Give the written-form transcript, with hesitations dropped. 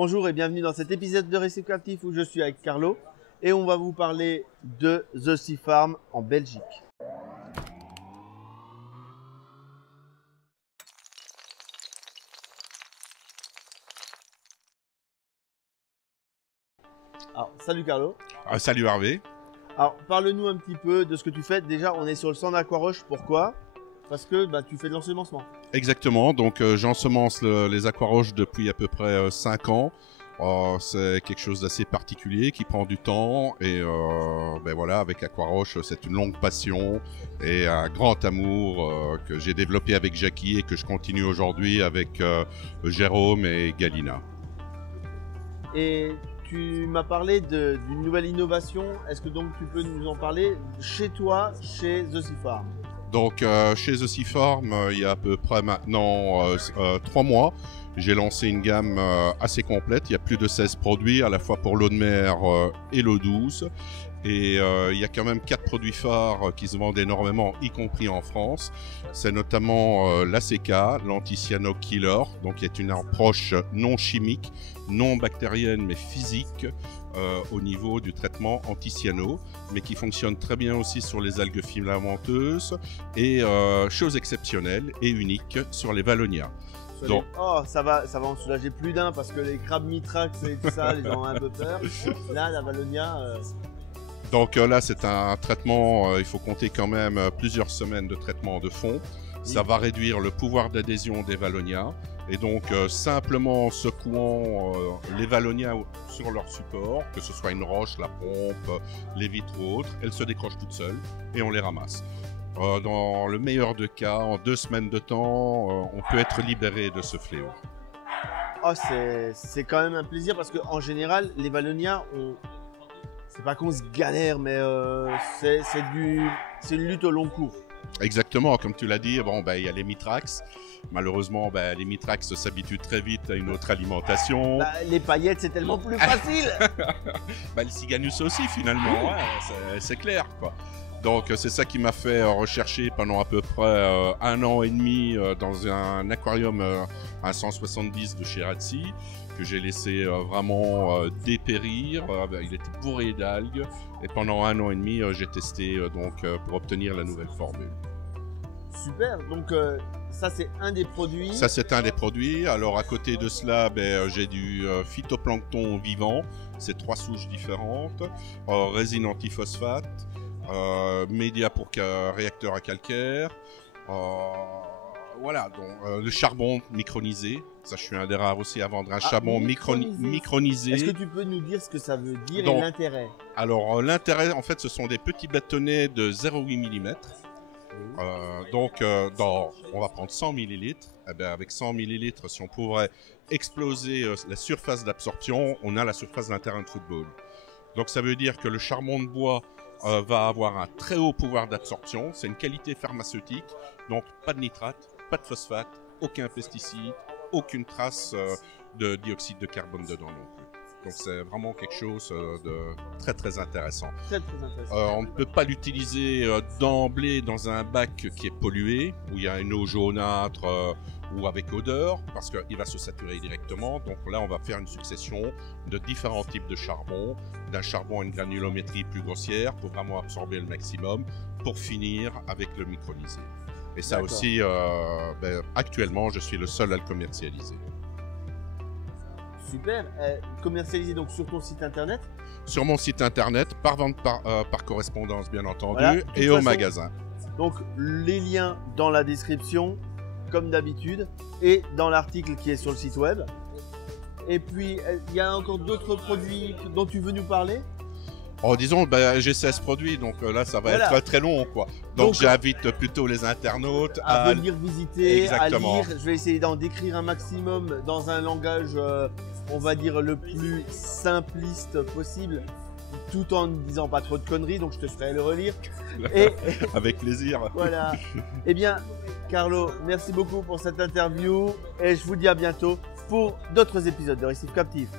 Bonjour et bienvenue dans cet épisode de Récif Captif où je suis avec Carlo et on va vous parler de The Sea Farm en Belgique. Alors, salut Carlo. Salut Hervé. Alors, parle-nous un petit peu de ce que tu fais. Déjà, on est sur le centre d'Aquaroche. Pourquoi? Parce que tu fais de l'ensemencement. Exactement, donc j'ensemence les aquaroches depuis à peu près 5 ans. C'est quelque chose d'assez particulier qui prend du temps et voilà, avec Aquaroche, c'est une longue passion et un grand amour que j'ai développé avec Jackie et que je continue aujourd'hui avec Jérôme et Galina. Et tu m'as parlé d'une nouvelle innovation. Est-ce que donc tu peux nous en parler chez toi, chez The Sea Farm? Donc chez The Sea Farm, il y a à peu près maintenant 3 mois, j'ai lancé une gamme assez complète. Il y a plus de 16 produits, à la fois pour l'eau de mer et l'eau douce. Et il y a quand même 4 produits phares qui se vendent énormément, y compris en France. C'est notamment l'ACK, l'Anti-Cyano Killer, donc qui est une approche non chimique, non bactérienne, mais physique au niveau du traitement anti-cyano, mais qui fonctionne très bien aussi sur les algues filamenteuses et, chose exceptionnelle et unique, sur les Vallonia. Donc, oh, ça va en soulager plus d'un parce que les crabes mitrax et tout ça, les gens ont un peu peur. Là, la Vallonia... Donc là, c'est un traitement, il faut compter quand même plusieurs semaines de traitement de fond. Ça va réduire le pouvoir d'adhésion des Vallonia. Et donc, simplement en secouant les Vallonia sur leur support, que ce soit une roche, la pompe, les vitres ou autres, elles se décrochent toutes seules et on les ramasse. Dans le meilleur des cas, en 2 semaines de temps, on peut être libéré de ce fléau. Oh, c'est quand même un plaisir parce qu'en général, les Vallonia, c'est pas qu'on se galère, mais c'est une lutte au long cours. Exactement, comme tu l'as dit, il y a les mitrax. Malheureusement, les mitrax s'habituent très vite à une autre alimentation. Les paillettes, c'est tellement plus facile. Le Cyganus aussi, finalement, ouais, c'est clair, quoi. Donc, c'est ça qui m'a fait rechercher pendant à peu près 1 an et demi dans un aquarium à 170 de chez Ratsi, que j'ai laissé vraiment dépérir. Il était bourré d'algues. Et pendant 1 an et demi, j'ai testé pour obtenir la nouvelle formule. Super, donc ça c'est un des produits. Ça c'est un des produits. Alors à côté de cela, j'ai du phytoplancton vivant. C'est 3 souches différentes. Résine antiphosphate. Média pour réacteur à calcaire. Voilà, donc le charbon micronisé. Ça, je suis un des rares aussi à vendre un charbon micronisé. Est-ce que tu peux nous dire ce que ça veut dire et l'intérêt? Alors, l'intérêt, en fait, ce sont des petits bâtonnets de 0,8 mm. On va prendre 100 ml. Avec 100 ml, si on pourrait exploser la surface d'absorption, on a la surface d'un terrain de football. Donc, ça veut dire que le charbon de bois va avoir un très haut pouvoir d'absorption. C'est une qualité pharmaceutique. Donc, pas de nitrate, pas de phosphate, aucun pesticide, aucune trace de dioxyde de carbone dedans non plus. Donc c'est vraiment quelque chose de très très intéressant. Très intéressant. On ne peut pas l'utiliser d'emblée dans un bac qui est pollué, où il y a une eau jaunâtre ou avec odeur, parce qu'il va se saturer directement. Donc là, on va faire une succession de différents types de charbon, d'un charbon à une granulométrie plus grossière pour vraiment absorber le maximum, pour finir avec le micronisé. Et ça aussi, actuellement, je suis le seul à le commercialiser. Super. Commercialisé donc sur ton site internet? Sur mon site internet, par vente par correspondance bien entendu, voilà, et au magasin. Donc les liens dans la description, comme d'habitude, et dans l'article qui est sur le site web. Et puis, il y a encore d'autres produits dont tu veux nous parler? Disons, j'ai 16 produits, donc là, ça va être très long, quoi. Donc j'invite plutôt les internautes à venir visiter, exactement, à lire. Je vais essayer d'en décrire un maximum dans un langage, on va dire, le plus simpliste possible, tout en ne disant pas trop de conneries, donc je te ferai le relire. Et avec plaisir. Voilà. Eh bien, Carlo, merci beaucoup pour cette interview et je vous dis à bientôt pour d'autres épisodes de Récif Captif.